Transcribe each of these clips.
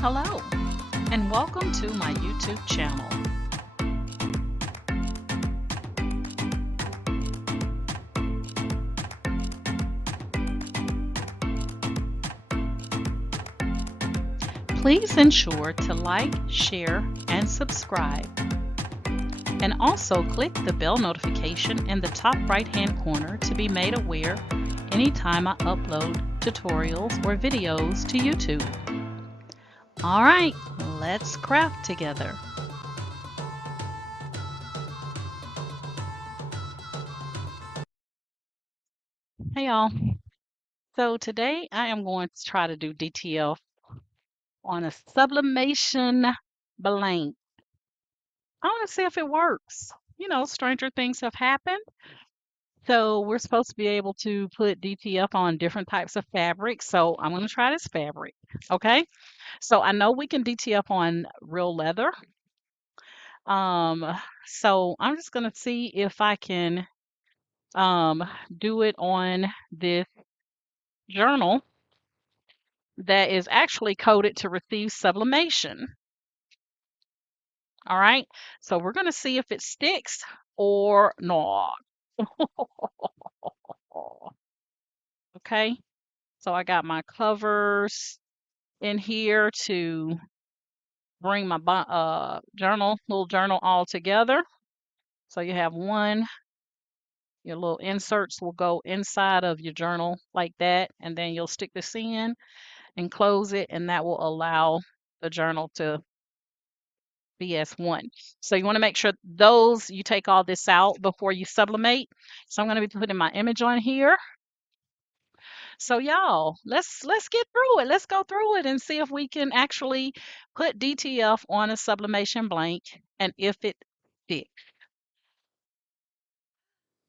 Hello, and welcome to my YouTube channel. Please ensure to like, share, and subscribe. And also click the bell notification in the top right-hand corner to be made aware anytime I upload tutorials or videos to YouTube. All right, let's craft together. Hey y'all. So today I am going to try to do DTF on a sublimation blank. I want to see if it works. You know, stranger things have happened. So we're supposed to be able to put DTF on different types of fabric. So I'm going to try this fabric. Okay. So I know we can DTF on real leather. Um, so I'm just going to see if I can um, do it on this journal that is actually coated to receive sublimation. All right. So we're going to see if it sticks or not. Okay. So I got my covers in here to bring my little journal all together. So you have one, your little inserts will go inside of your journal like that, and then you'll stick this in and close it, and that will allow the journal to be as one. So you want to make sure you take all this out before you sublimate. So I'm going to be putting my image on here. So y'all, let's get through it. Let's go through it and see if we can actually put DTF on a sublimation blank and if it sticks.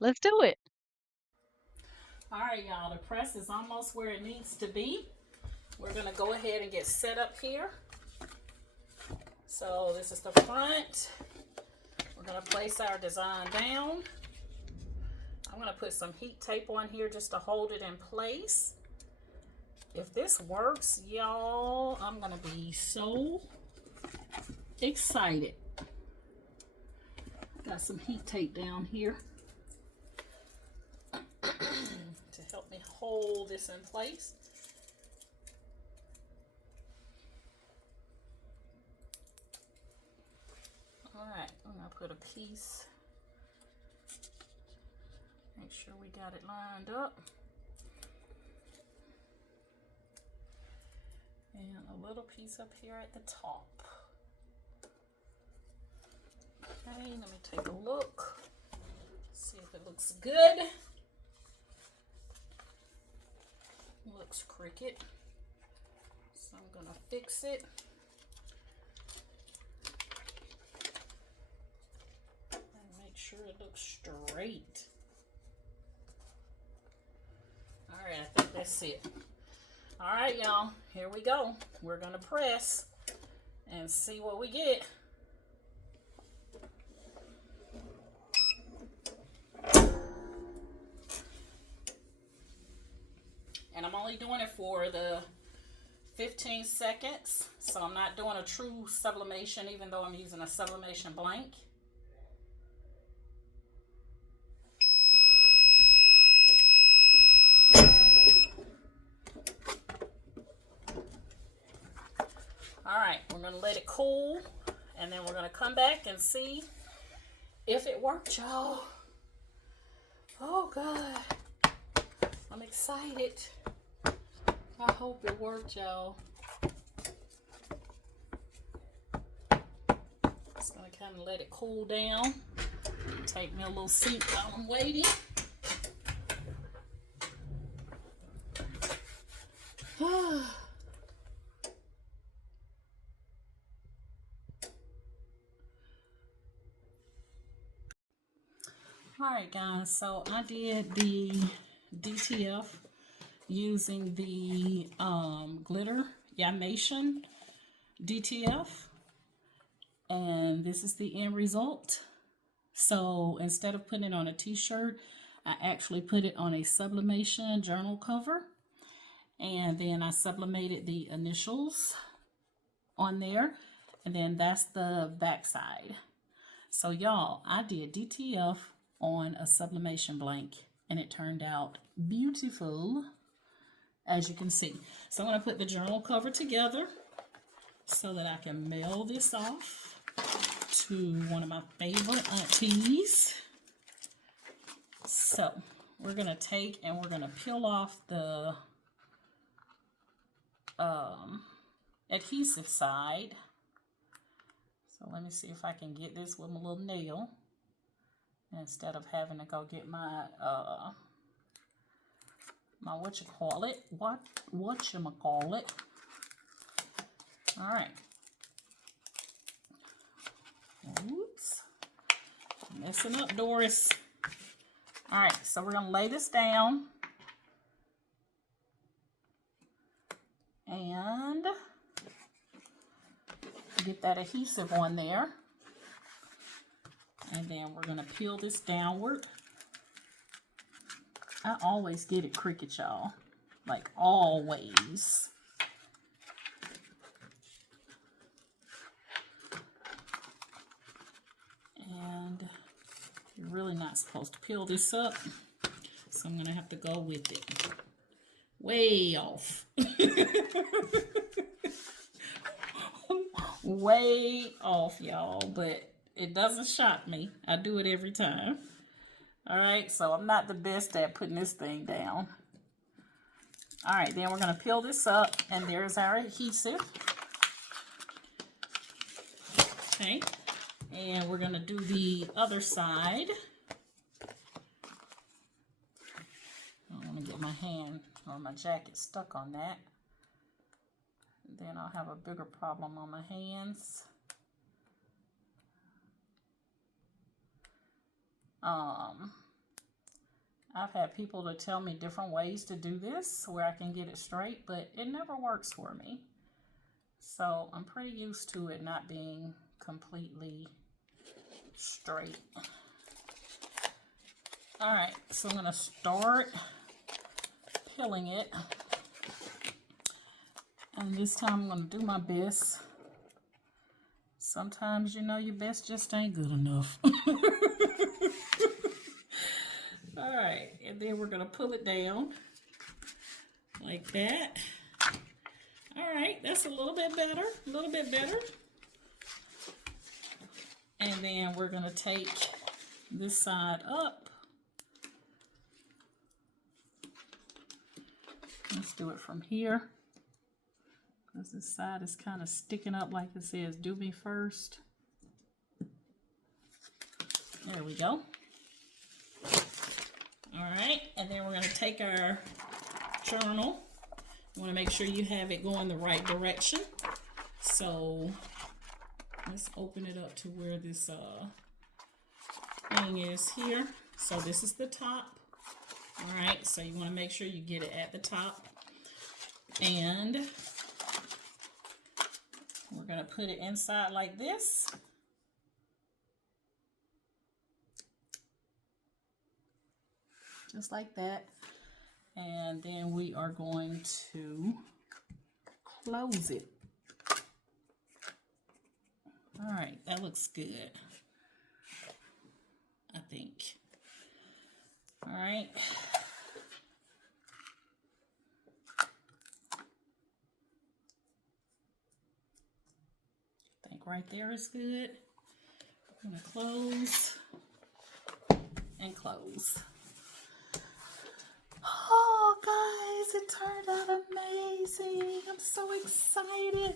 Let's do it. All right, y'all, the press is almost where it needs to be. We're gonna go ahead and get set up here. So this is the front. We're gonna place our design down. I'm gonna put some heat tape on here just to hold it in place. If this works, y'all, I'm gonna be so excited. Got some heat tape down here to help me hold this in place. All right, I'm gonna put a piece. Make sure we got it lined up. And a little piece up here at the top. Okay, let me take a look. See if it looks good. Looks crooked. So I'm gonna fix it. And make sure it looks straight. Alright, I think that's it. Alright, y'all, here we go. We're gonna press and see what we get. And I'm only doing it for the 15 seconds. So I'm not doing a true sublimation, even though I'm using a sublimation blank. All right, we're gonna let it cool, and then we're gonna come back and see if it worked, y'all. Oh God, I'm excited. I hope it worked, y'all. Just gonna kind of let it cool down. Take me a little seat while I'm waiting. Alright guys, so I did the DTF using the Glitter Yamation DTF, and this is the end result. So instead of putting it on a t-shirt, I actually put it on a sublimation journal cover, and then I sublimated the initials on there, and then that's the back side. So y'all, I did DTF on a sublimation blank, and it turned out beautiful, as you can see. So I'm going to put the journal cover together so that I can mail this off to one of my favorite aunties. So we're going to take and we're going to peel off the adhesive side. So let me see if I can get this with my little nail instead of having to go get my my whatchamacallit. All right. Oops. Messing up, Doris. All right, so we're gonna lay this down and get that adhesive on there. And then we're gonna peel this downward. I always get it crooked, y'all. Like always. And you're really not supposed to peel this up. So I'm gonna have to go with it. Way off. Way off, y'all, but it doesn't shock me. I do it every time. All right, so I'm not the best at putting this thing down. All right, then we're gonna peel this up, and there's our adhesive. Okay, and we're gonna do the other side. I don't want to get my hand or my jacket stuck on that. Then I'll have a bigger problem on my hands. I've had people to tell me different ways to do this where I can get it straight, but it never works for me. So I'm pretty used to it not being completely straight. All right, so I'm gonna start peeling it. And this time I'm gonna do my best. Sometimes, you know, your best just ain't good enough. All right, and then we're gonna pull it down like that. All right, that's a little bit better, a little bit better. And then we're gonna take this side up. Let's do it from here, because this side is kind of sticking up like it says, do me first. There we go. All right, and then we're going to take our journal. You want to make sure you have it going the right direction. So let's open it up to where this thing is here. So this is the top. All right, so you want to make sure you get it at the top. And we're going to put it inside like this. Just like that. And then we are going to close it. All right, that looks good, I think. All right. I think right there is good. I'm gonna close and close. Oh, guys, it turned out amazing. I'm so excited.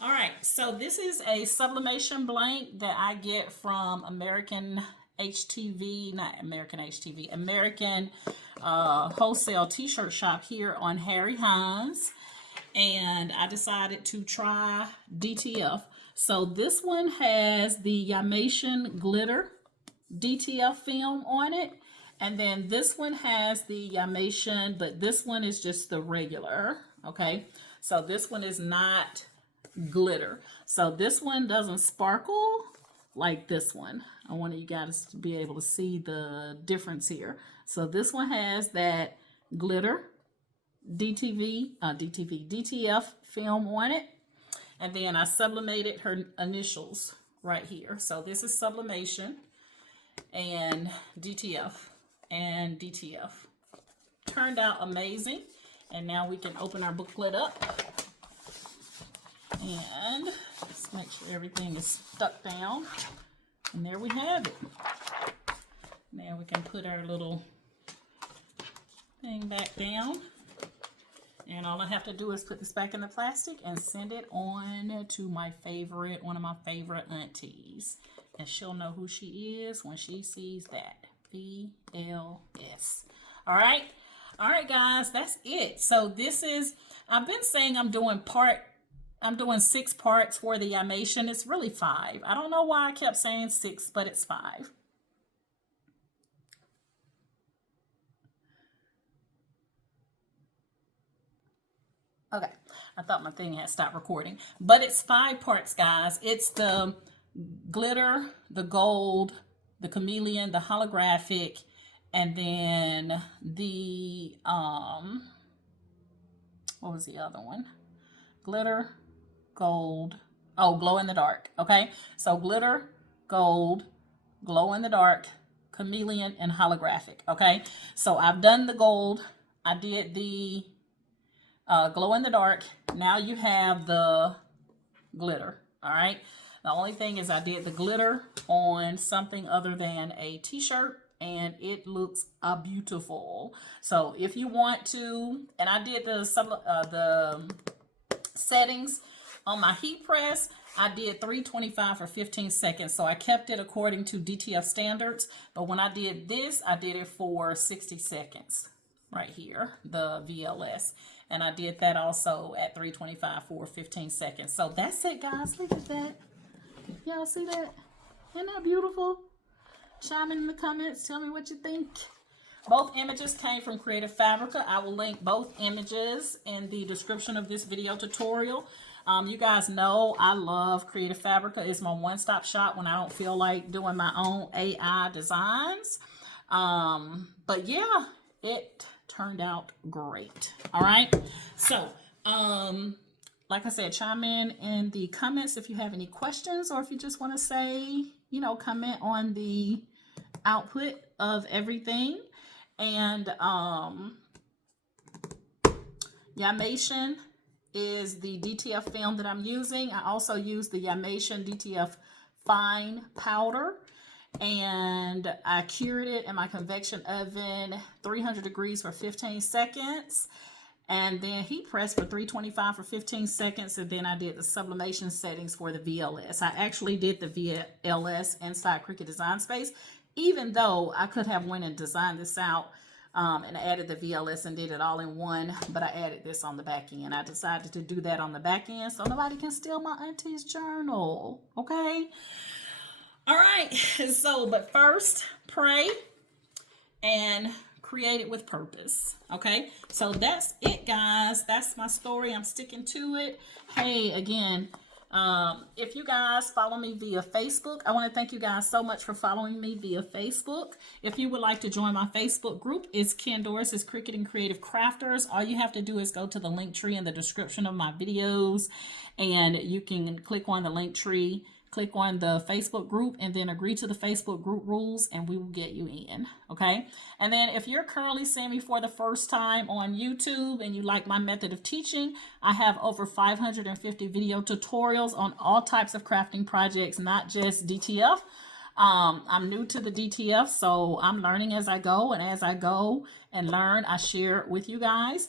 All right, so this is a sublimation blank that I get from American wholesale t-shirt shop here on Harry Hines. And I decided to try DTF. So this one has the Yamation Glitter DTF film on it. And then this one has the Yamation, but this one is just the regular, okay? So this one is not glitter. So this one doesn't sparkle like this one. I wanted you guys to be able to see the difference here. So this one has that glitter DTF film on it. And then I sublimated her initials right here. So this is sublimation and DTF and DTF. Turned out amazing. And now we can open our booklet up. And let's make sure everything is stuck down. And there we have it. Now we can put our little thing back down. And all I have to do is put this back in the plastic and send it on to my favorite, one of my favorite aunties. And she'll know who she is when she sees that. VLS. All right. All right, guys, that's it. So this is, I've been saying I'm doing 6 parts for the Yamation. It's really 5. I don't know why I kept saying 6, but it's 5. Okay, I thought my thing had stopped recording, but it's 5 parts, guys. It's the glitter, the gold, the chameleon, the holographic, and then the, what was the other one? Glitter, gold, oh, glow in the dark, okay? So glitter, gold, glow in the dark, chameleon, and holographic, okay? So I've done the gold, I did the glow in the dark. Now you have the glitter. All right. The only thing is I did the glitter on something other than a t-shirt, and it looks beautiful. So if you want to, and I did the settings on my heat press. I did 325 for 15 seconds. So I kept it according to DTF standards. But when I did this, I did it for 60 seconds right here, the VLS. And I did that also at 325 for 15 seconds. So that's it, guys. Look at that. Y'all see that? Isn't that beautiful? Chime in the comments. Tell me what you think. Both images came from Creative Fabrica. I will link both images in the description of this video tutorial. You guys know I love Creative Fabrica. It's my one-stop shop when I don't feel like doing my own AI designs. But yeah, it turned out great. All right. So, like I said, chime in the comments if you have any questions, or if you just want to say, you know, comment on the output of everything. And Yamation is the DTF film that I'm using. I also use the Yamation DTF fine powder, and I cured it in my convection oven 300 degrees for 15 seconds, and then heat pressed for 325 for 15 seconds, and then I did the sublimation settings for the VLS. I actually did the VLS inside Cricut Design Space, even though I could have went and designed this out and added the VLS and did it all in one, but I added this on the back end. I decided to do that on the back end so nobody can steal my auntie's journal, okay? All right, so, but first, pray and create it with purpose, okay? So that's it, guys. That's my story. I'm sticking to it. Hey, again, if you guys follow me via Facebook, I want to thank you guys so much for following me via Facebook. If you would like to join my Facebook group, it's Ken Doris's Cricut and Creative Crafters. All you have to do is go to the link tree in the description of my videos, and you can click on the link tree, click on the Facebook group, and then agree to the Facebook group rules, and we will get you in, okay? And then if you're currently seeing me for the first time on YouTube and you like my method of teaching, I have over 550 video tutorials on all types of crafting projects, not just DTF. I'm new to the DTF, so I'm learning as I go, and as I go and learn, I share with you guys.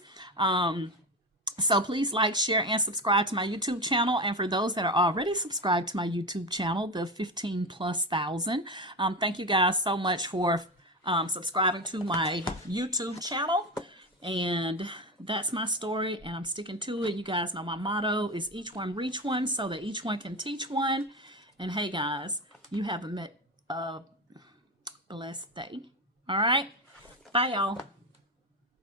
So please like, share, and subscribe to my YouTube channel. And for those that are already subscribed to my YouTube channel, the 15,000+, thank you guys so much for subscribing to my YouTube channel. And that's my story, and I'm sticking to it. You guys know my motto is each one reach one, so that each one can teach one. And hey guys, you have a blessed day. All right, bye y'all.